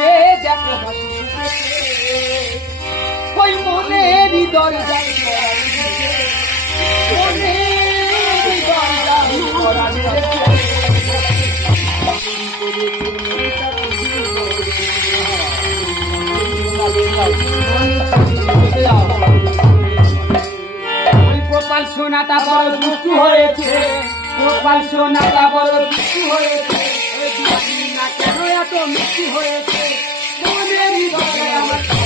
ফুটেছে দেখো হাসি ওই মনেরই দরজায় মনেরই দরজায় করা দিয়েছে গোপাল সোনাটা বড় দুষ্টু হয়েছে গোপাল সোনাটা বড় দুষ্টু হয়েছে না কেন এত মিষ্টি হয়েছে মনেরই দরজায় আমার